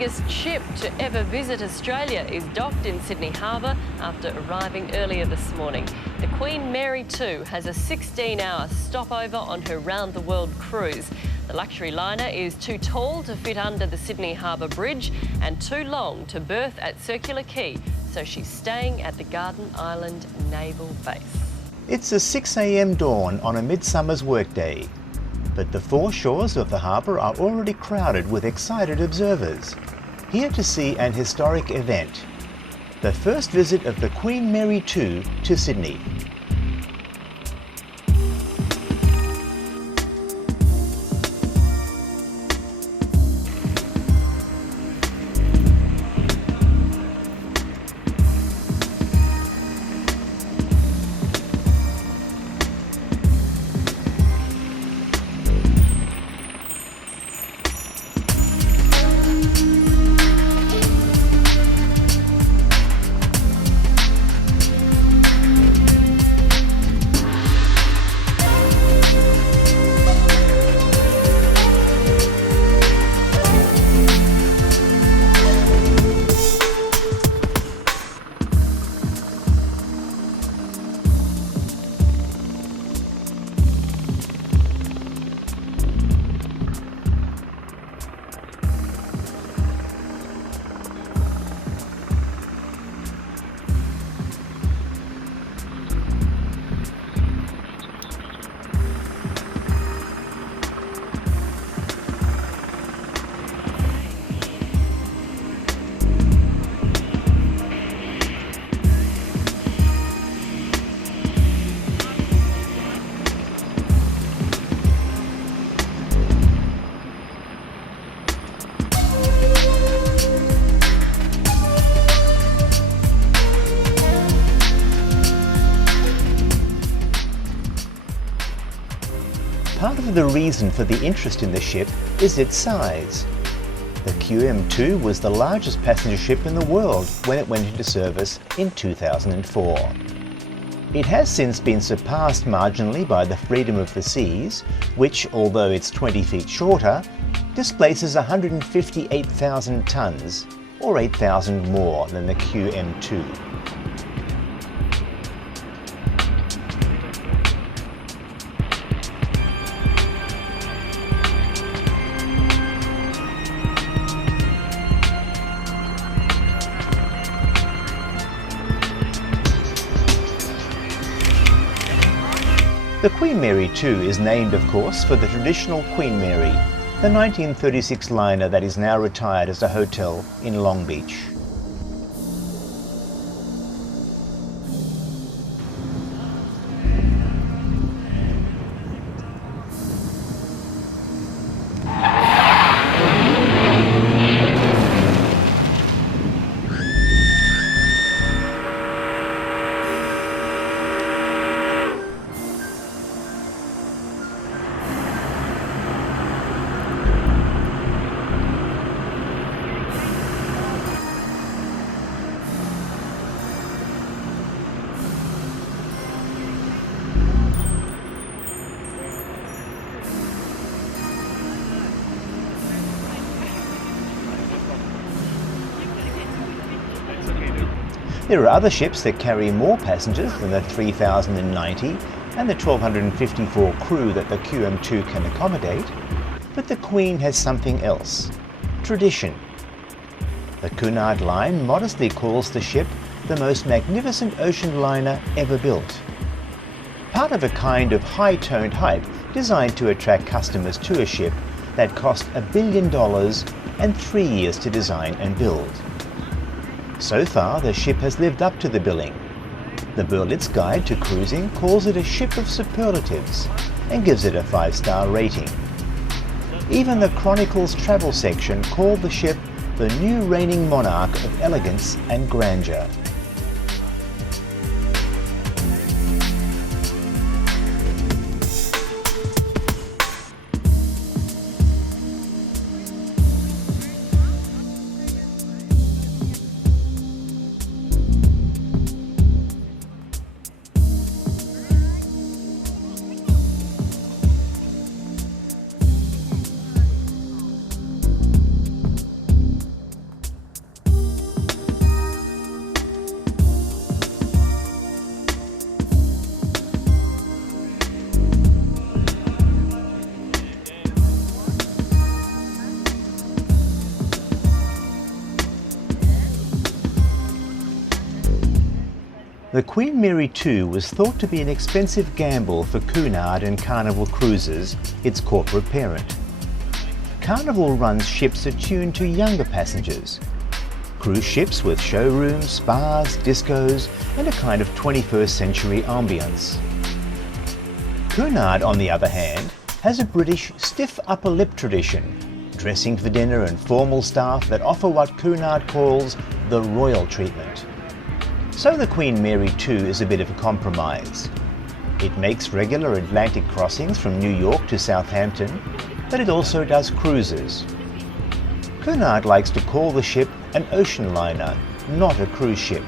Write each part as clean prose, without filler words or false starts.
biggest ship to ever visit Australia is docked in Sydney Harbour after arriving earlier this morning. The Queen Mary 2 has a 16-hour stopover on her round-the-world cruise. The luxury liner is too tall to fit under the Sydney Harbour Bridge and too long to berth at Circular Quay, so she's staying at the Garden Island Naval Base. It's a 6 a.m. dawn on a midsummer's workday, but the foreshores of the harbour are already crowded with excited observers, here to see an historic event, the first visit of the Queen Mary 2 to Sydney. Part of the reason for the interest in the ship is its size. The QM2 was the largest passenger ship in the world when it went into service in 2004. It has since been surpassed marginally by the Freedom of the Seas, which, although it's 20 feet shorter, displaces 158,000 tonnes, or 8,000 more than the QM2. The Queen Mary 2 is named, of course, for the traditional Queen Mary, the 1936 liner that is now retired as a hotel in Long Beach. There are other ships that carry more passengers than the 3,090 and the 1,254 crew that the QM2 can accommodate, but the Queen has something else: tradition. The Cunard Line modestly calls the ship the most magnificent ocean liner ever built. Part of a kind of high-toned hype designed to attract customers to a ship that cost $1 billion and 3 years to design and build. So far, the ship has lived up to the billing. The Berlitz Guide to Cruising calls it a ship of superlatives and gives it a 5-star rating. Even the Chronicle's travel section called the ship the new reigning monarch of elegance and grandeur. The Queen Mary II was thought to be an expensive gamble for Cunard and Carnival Cruises, its corporate parent. Carnival runs ships attuned to younger passengers. Cruise ships with showrooms, spas, discos, and a kind of 21st century ambience. Cunard, on the other hand, has a British stiff upper lip tradition, dressing for dinner and formal staff that offer what Cunard calls the royal treatment. So the Queen Mary II is a bit of a compromise. It makes regular Atlantic crossings from New York to Southampton, but it also does cruises. Cunard likes to call the ship an ocean liner, not a cruise ship.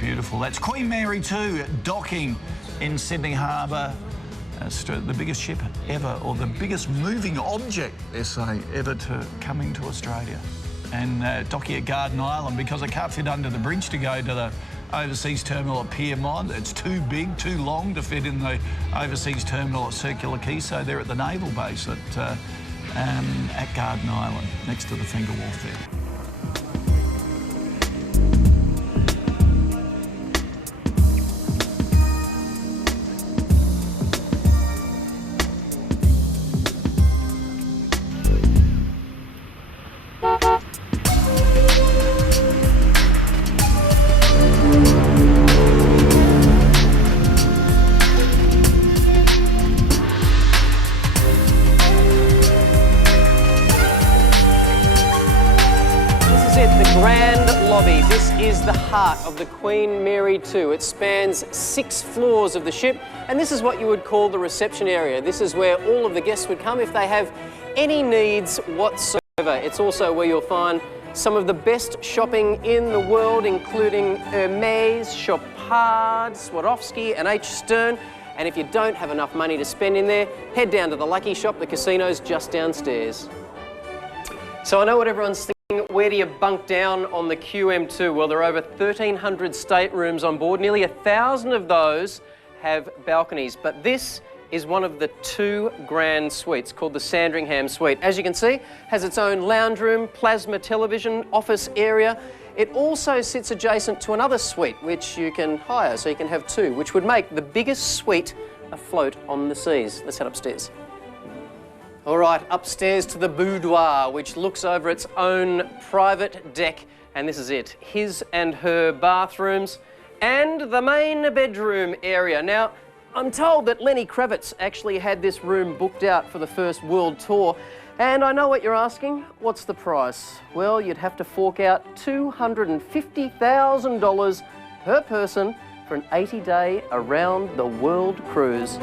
Beautiful. That's Queen Mary II docking in Sydney Harbour. The biggest ship ever, or the biggest moving object, they say, ever to come into Australia. And docking at Garden Island because it can't fit under the bridge to go to the overseas terminal at Pyrmont. It's too big, too long to fit in the overseas terminal at Circular Quay, so they're at the naval base at Garden Island, next to the Finger Wharf there. Grand lobby. This is the heart of the Queen Mary II. It spans 6 floors of the ship, and this is what you would call the reception area. This is where all of the guests would come if they have any needs whatsoever. It's also where you'll find some of the best shopping in the world, including Hermes, Chopard, Swarovski and H. Stern. And if you don't have enough money to spend in there, head down to the Lucky Shop. The casino's just downstairs. So I know what everyone's thinking. Where do you bunk down on the QM2? Well, there are over 1,300 staterooms on board. Nearly 1,000 of those have balconies, but this is one of the 2 grand suites called the Sandringham Suite. As you can see, has its own lounge room, plasma television, office area. It also sits adjacent to another suite, which you can hire, so you can have 2, which would make the biggest suite afloat on the seas. Let's head upstairs. All right, upstairs to the boudoir, which looks over its own private deck. And this is it, his and her bathrooms and the main bedroom area. Now, I'm told that Lenny Kravitz actually had this room booked out for the first world tour. And I know what you're asking, what's the price? Well, you'd have to fork out $250,000 per person for an 80-day around-the-world cruise.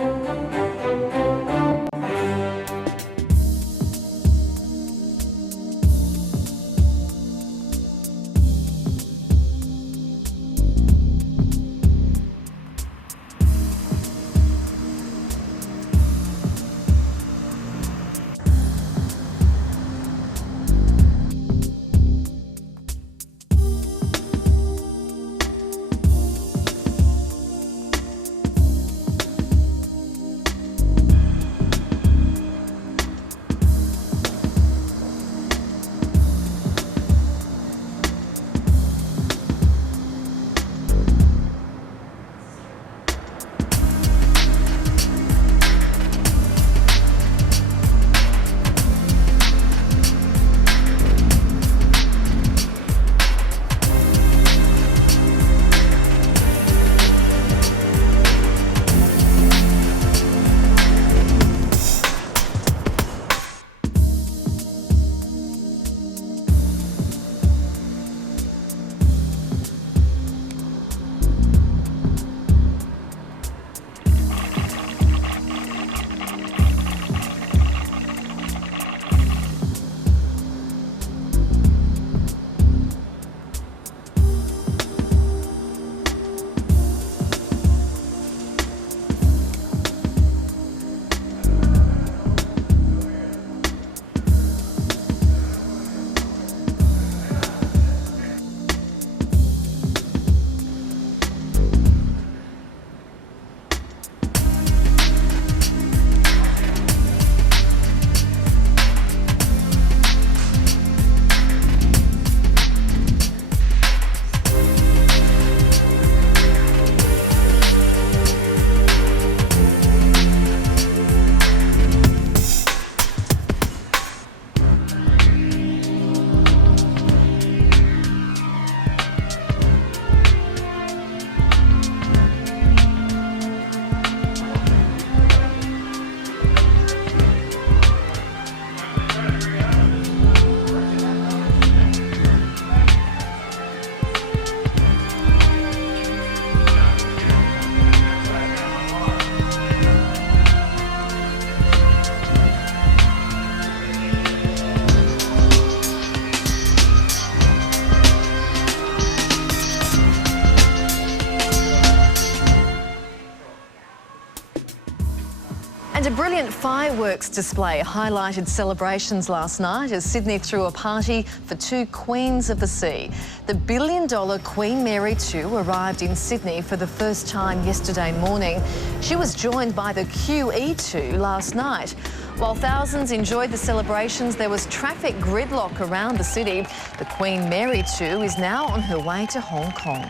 And a brilliant fireworks display highlighted celebrations last night as Sydney threw a party for two queens of the sea. The billion-dollar Queen Mary II arrived in Sydney for the first time yesterday morning. She was joined by the QE2 last night. While thousands enjoyed the celebrations, there was traffic gridlock around the city. The Queen Mary II is now on her way to Hong Kong.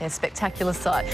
A spectacular sight.